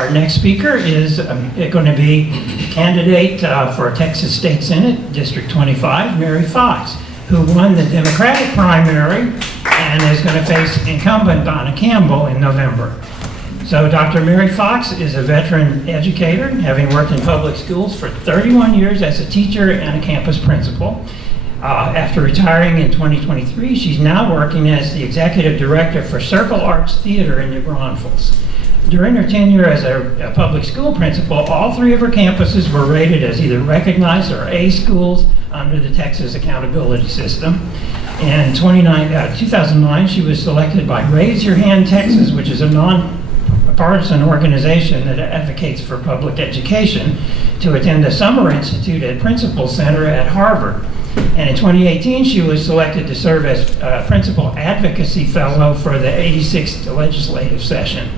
Our next speaker is going to be candidate for Texas State Senate, District 25, Merrie Fox, who won the Democratic primary and is going to face incumbent Donna Campbell in November. So Dr. Merrie Fox is a veteran educator, having worked in public schools for 31 years as a teacher and a campus principal. After retiring in 2023, she's now working as the executive director for Circle Arts Theater in New Braunfels. During her tenure as a public school principal, all three of her campuses were rated as either recognized or A schools under the Texas accountability system. In 2009, she was selected by Raise Your Hand Texas, which is a nonpartisan organization that advocates for public education, to attend the Summer Institute at Principal Center at Harvard. And in 2018, she was selected to serve as Principal Advocacy Fellow for the 86th legislative session.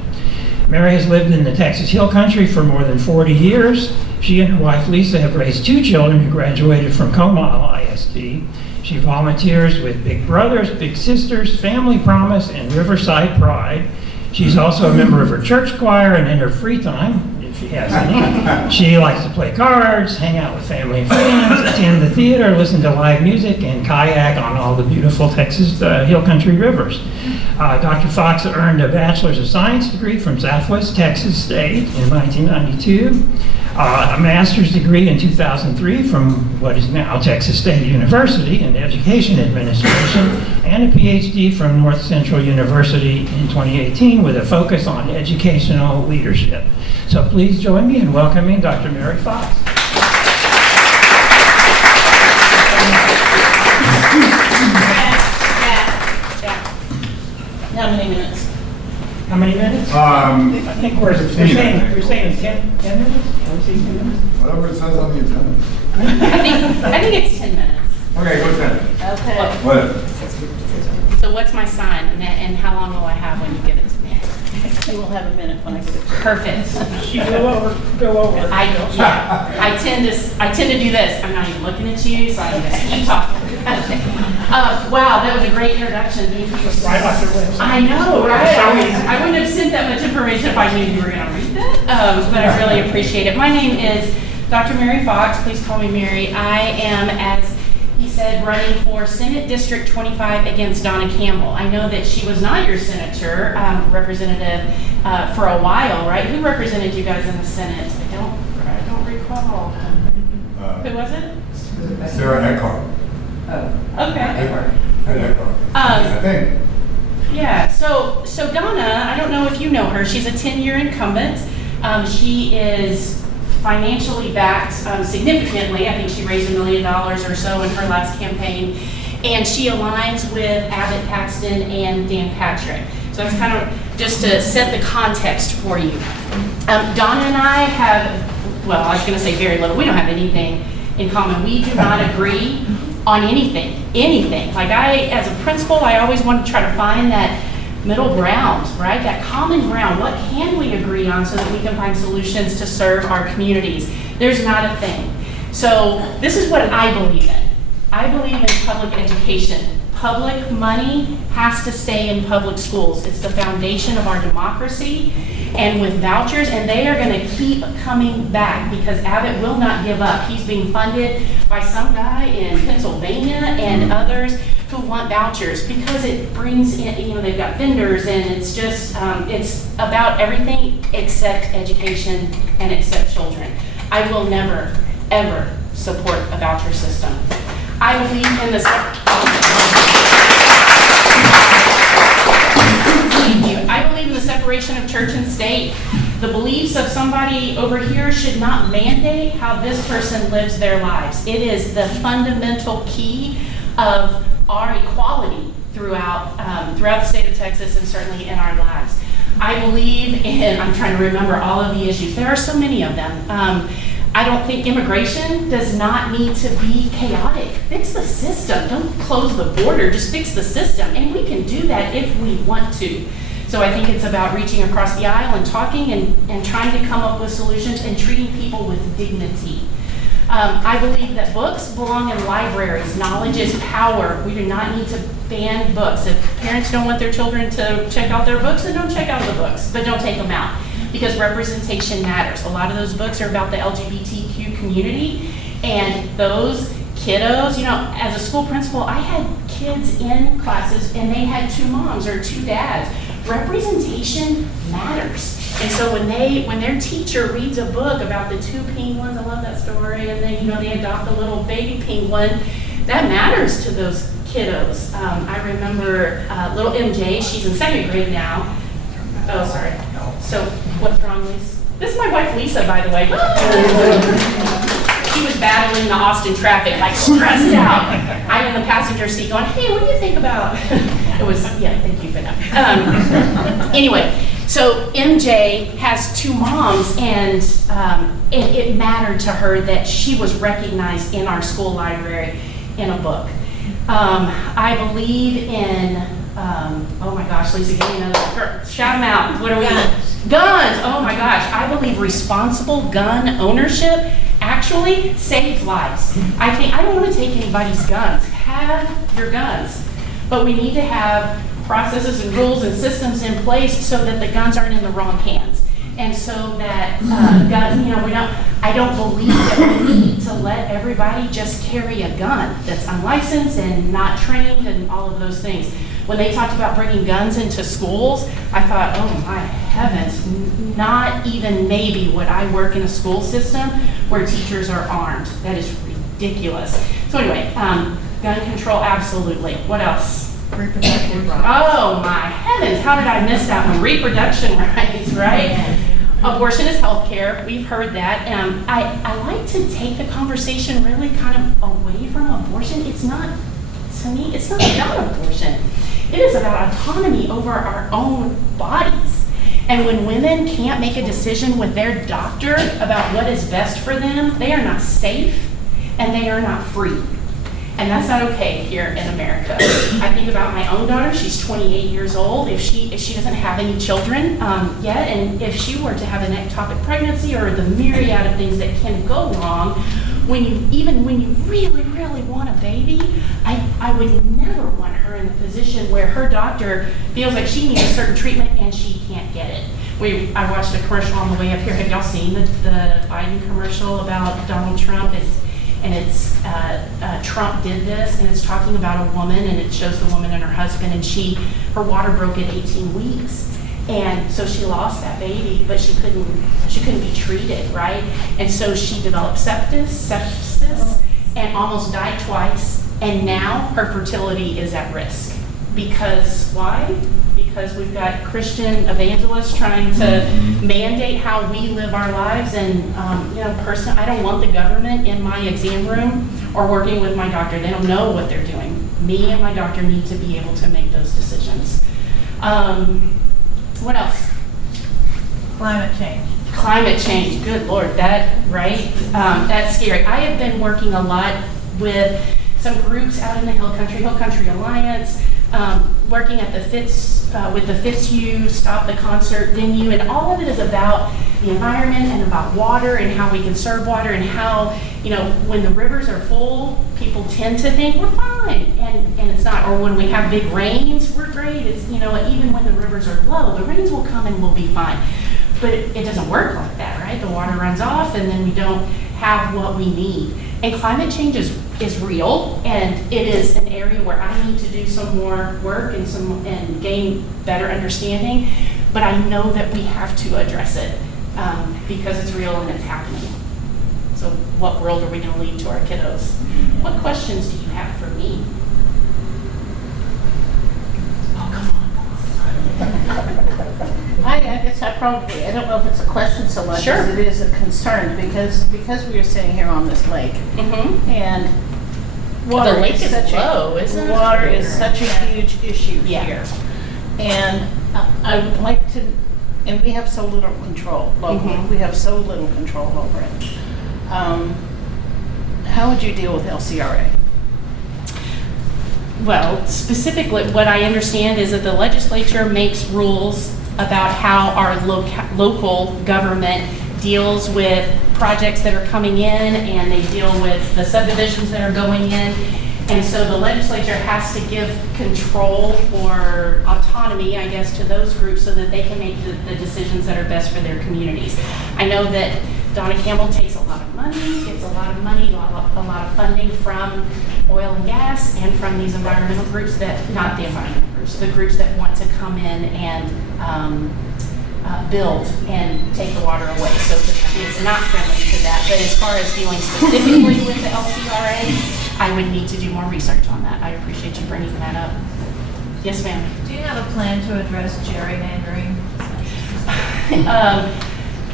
Merrie has lived in the Texas Hill Country for more than 40 years. She and her wife Lisa have raised two children who graduated from Comal ISD. She volunteers with Big Brothers, Big Sisters, Family Promise, and Riverside Pride. She's also a member of her church choir, and in her free time, if she has any, she likes to play cards, hang out with family and friends, attend the theater, listen to live music, and kayak on all the beautiful Texas Hill Country rivers. Dr. Fox earned a Bachelor's of Science degree from Southwest Texas State in 1992, a master's degree in 2003 from what is now Texas State University in Education Administration, and a PhD from North Central University in 2018 with a focus on educational leadership. So please join me in welcoming Dr. Merrie Fox. How many minutes? How many minutes? I think we're saying 10 minutes? Whatever it says on the agenda. I think it's 10 minutes. Okay, go 10. Okay. Whatever. So what's my sign, and how long will I have when you give it to me? You will have a minute when I give it to you. Perfect. Go over. I tend to do this. I'm not even looking at you, so I just keep talking. Wow, that was a great introduction. Right off your lips. I know, right? So easy. I wouldn't have sent that much information if I knew you were going to read that, but I really appreciate it. My name is Dr. Merrie Fox. Please call me Merrie. I am, as he said, running for Senate District 25 against Donna Campbell. I know that she was not your senator, representative, for a while, right? Who represented you guys in the Senate? I don't recall. Who was it? Sarah Eckhart. Okay. Eckhart. I think. Yeah, so Donna, I don't know if you know her, she's a 10-year incumbent. She is financially backed significantly. I think she raised $1 million or so in her last campaign. And she aligns with Abbott Paxton and Dan Patrick. So that's kind of just to set the context for you. Donna and I have, well, I was going to say very little. We don't have anything in common. We do not agree on anything. Like as a principal, I always want to try to find that middle ground, right? That common ground. What can we agree on so that we can find solutions to serve our communities? There's not a thing. So this is what I believe in. I believe in public education. Public money has to stay in public schools. It's the foundation of our democracy. And with vouchers, and they are going to keep coming back because Abbott will not give up. He's being funded by some guy in Pennsylvania and others who want vouchers because it brings in, they've got vendors, and it's just, it's about everything except education and except children. I will never, ever support a voucher system. I believe in the I believe in the separation of church and state. The beliefs of somebody over here should not mandate how this person lives their lives. It is the fundamental key of our equality throughout the state of Texas and certainly in our lives. I believe in, I'm trying to remember all of the issues. There are so many of them. I don't think immigration does not need to be chaotic. Fix the system. Don't close the border. Just fix the system. And we can do that if we want to. So I think it's about reaching across the aisle and talking and trying to come up with solutions and treating people with dignity. I believe that books belong in libraries. Knowledge is power. We do not need to ban books. If parents don't want their children to check out their books, then don't check out the books, but don't take them out. because representation matters. A lot of those books are about the LGBTQ community, and those kiddos, you know, as a school principal, I had kids in classes and they had 2 moms or 2 dads. Representation matters. And so when their teacher reads a book about the 2 penguins, I love that story, and then, you know, they adopt a little baby penguin, that matters to those kiddos. I remember little MJ, she's in 2nd grade now. Oh, sorry. So what's wrong, Lisa? This is my wife, Lisa, by the way. She was battling the Austin traffic, like stressed out. I'm in the passenger seat going, hey, what do you think about? It was, yeah, thank you for that. Anyway, so MJ has 2 moms, and it mattered to her that she was recognized in our school library in a book. I believe in, oh my gosh, Lisa, give me another, shout them out. What are we? Guns. Oh my gosh, I believe responsible gun ownership actually saves lives. I don't want to take anybody's guns. Have your guns. But we need to have processes and rules and systems in place so that the guns aren't in the wrong hands. And so that, I don't believe that we need to let everybody just carry a gun that's unlicensed and not trained and all of those things. When they talked about bringing guns into schools, I thought, oh my heavens, not even maybe would I work in a school system where teachers are armed. That is ridiculous. So anyway, gun control, absolutely. What else? Reproductive rights. Oh my heavens, how did I miss that one? Reproduction rights, right? Abortion is health care. We've heard that. I like to take the conversation really kind of away from abortion. It's not, to me, it's not about abortion. It is about autonomy over our own bodies. And when women can't make a decision with their doctor about what is best for them, they are not safe and they are not free. And that's not okay here in America. I think about my own daughter. She's 28 years old. If she doesn't have any children yet, and if she were to have an ectopic pregnancy or the myriad of things that can go wrong, when you really, really want a baby, I would never want her in the position where her doctor feels like she needs a certain treatment and she can't get it. I watched a commercial on the way up here. Have y'all seen the Biden commercial about Donald Trump? It's Trump did this, and it's talking about a woman, and it shows the woman and her husband, and her water broke at 18 weeks. And so she lost that baby, but she couldn't be treated, right? And so she developed sepsis, and almost died twice. And now her fertility is at risk. Because why? Because we've got Christian evangelists trying to mandate how we live our lives. And personally, I don't want the government in my exam room or working with my doctor. They don't know what they're doing. Me and my doctor need to be able to make those decisions. What else? Climate change. Climate change, good Lord, that's scary. I have been working a lot with some groups out in the Hill Country Alliance, working at the with the Fitzhugh Stop the Concert venue, and all of it is about the environment and about water and how we conserve water and how, when the rivers are full, people tend to think we're fine, and it's not. Or when we have big rains, we're great. It's, even when the rivers are low, the rains will come and we'll be fine. But it doesn't work like that, right? The water runs off and then we don't have what we need. And climate change is real, and it is an area where I need to do some more work and gain better understanding. But I know that we have to address it because it's real and it's happening. So what world are we going to leave to our kiddos? What questions do you have for me? Oh, come on. I guess I don't know if it's a question so much Sure. as it is a concern, because we are sitting here on this lake, and water The lake is such low, isn't it? water is such a huge issue Yeah. here. And I would like to, and we have so little control locally. We have so little control over it. How would you deal with LCRA? Well, specifically, what I understand is that the legislature makes rules about how our local government deals with projects that are coming in, and they deal with the subdivisions that are going in. And so the legislature has to give control or autonomy, I guess, to those groups so that they can make the decisions that are best for their communities. I know that Donna Campbell takes a lot of money, gets a lot of money, a lot of funding from oil and gas and from these environmental groups not the environmental groups, the groups that want to come in and build and take the water away. So it's not friendly to that. But as far as dealing specifically with the LCRA, I would need to do more research on that. I appreciate you bringing that up. Yes, ma'am. Do you have a plan to address gerrymandering?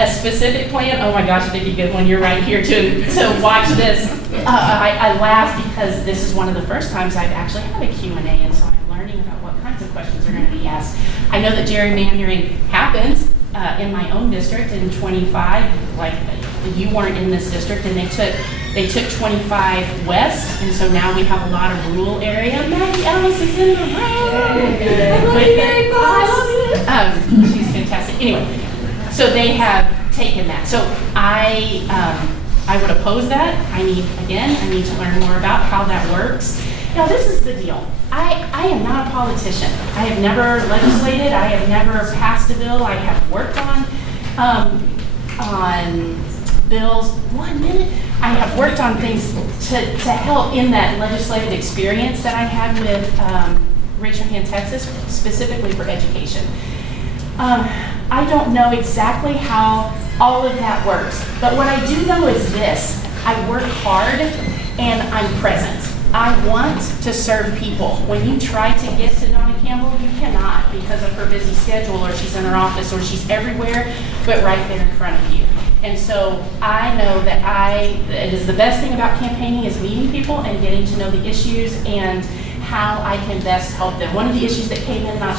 A specific plan? Oh my gosh, Vicki, good one. You're right here to watch this. I laugh because this is one of the first times I've actually had a Q&A, and so I'm learning about what kinds of questions are going to be asked. I know that gerrymandering happens in my own district in 25. Like, you weren't in this district, and they took 25 west, and so now we have a lot of rural area. Maggie Ellis is in the room. Merrie Fox. She's fantastic. Anyway. So they have taken that. So I would oppose that. I need to learn more about how that works. Now, this is the deal. I am not a politician. I have never legislated. I have never passed a bill. I have worked on bills. 1 minute. I have worked on things to help in that legislative experience that I had with Richmond, Texas, specifically for education. I don't know exactly how all of that works, but what I do know is this: I work hard and I'm present. I want to serve people. When you try to get to Donna Campbell, you cannot because of her busy schedule, or she's in her office, or she's everywhere, but right there in front of you. And so I know that it is the best thing about campaigning is meeting people and getting to know the issues and how I can best help them. One of the issues that came up not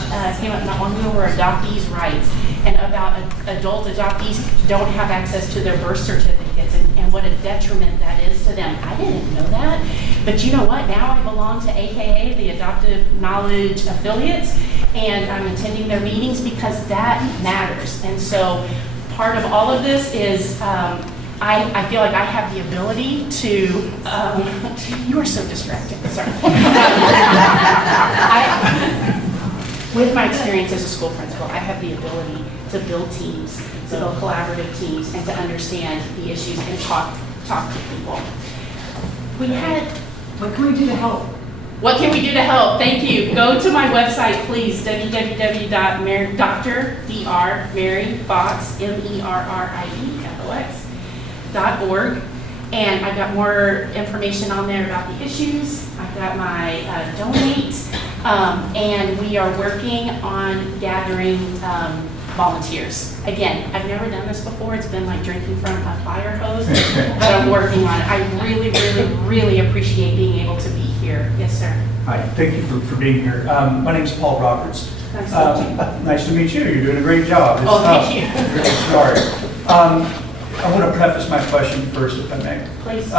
long ago were adoptees' rights, and about adult adoptees don't have access to their birth certificates, and what a detriment that is to them. I didn't know that, but you know what? Now I belong to AKA, the Adoptive Knowledge Affiliates, and I'm attending their meetings because that matters. And so part of all of this is I feel like I have the ability to, you are so distracted, sorry. With my experience as a school principal, I have the ability to build teams, to build collaborative teams, and to understand the issues and talk to people. What can we do to help? What can we do to help? Thank you. Go to my website, please, www.merriefox.org. And I've got more information on there about the issues. I've got my donate, and we are working on gathering volunteers. Again, I've never done this before. It's been like drinking from a fire hose, but I'm working on it. I really, really, really appreciate being able to be here. Yes, sir. Hi, thank you for being here. My name is Paul Roberts. Nice to meet you. Nice to meet you. You're doing a great job. Oh, thank you. Sorry. I want to preface my question first, if I may. Please.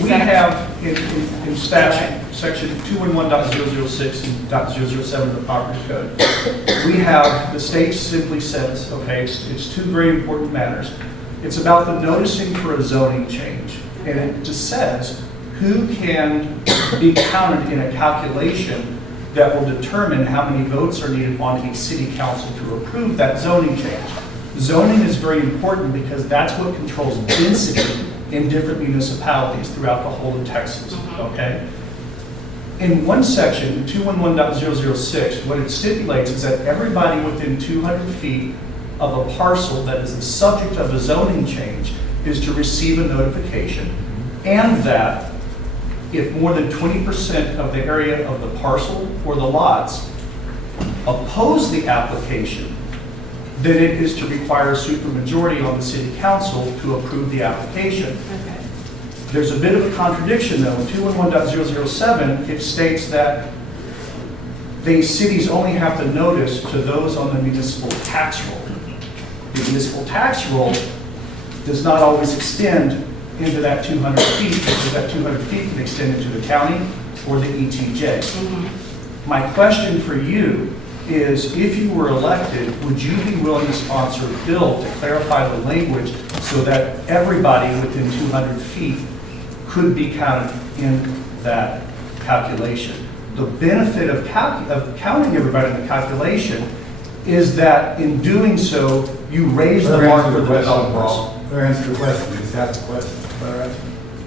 We have in statute, section 211.006 and .007 of the property code, we have, the state simply says, okay, it's two very important matters. It's about the noticing for a zoning change. And it just says who can be counted in a calculation that will determine how many votes are needed on a city council to approve that zoning change. Zoning is very important because that's what controls density in different municipalities throughout the whole of Texas, okay? In one section, 211.006, what it stipulates is that everybody within 200 feet of a parcel that is the subject of a zoning change is to receive a notification, and that if more than 20% of the area of the parcel or the lots oppose the application, then it is to require a supermajority on the city council to approve the application. Okay. There's a bit of a contradiction though. In 211.007, it states that the cities only have to notice to those on the municipal tax roll. The municipal tax roll does not always extend into that 200 feet, because that 200 feet can extend into the county or the ETJ. Mm-hmm. My question for you is, if you were elected, would you be willing to sponsor a bill to clarify the language so that everybody within 200 feet could be counted in that calculation. The benefit of counting everybody in the calculation is that in doing so, you raise the bar for the developers. Better answer the question, just ask the question.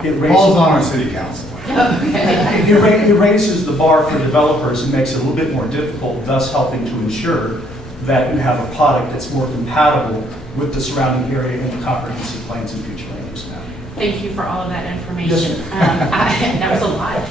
It Falls raises, on our city council. it raises the bar for developers and makes it a little bit more difficult, thus helping to ensure that you have a product that's more compatible with the surrounding area and the comprehensive plans and future land use map. Thank you for all of that information. Yes, That was a lot.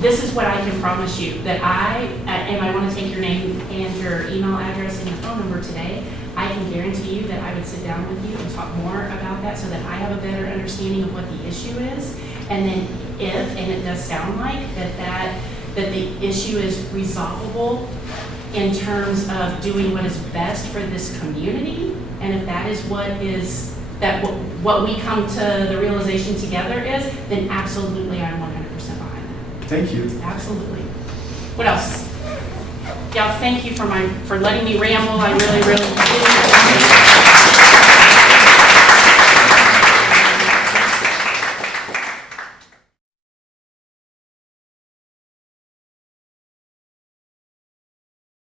This is what I can promise you, that and I want to take your name and your email address and your phone number today. I can guarantee you that I would sit down with you and talk more about that so that I have a better understanding of what the issue is. And then and it does sound like that the issue is resolvable in terms of doing what is best for this community, and if that is what we come to the realization together is, then absolutely I'm 100% behind that. Thank you. Absolutely. What else? Yeah, thank you for letting me ramble. I really, really do.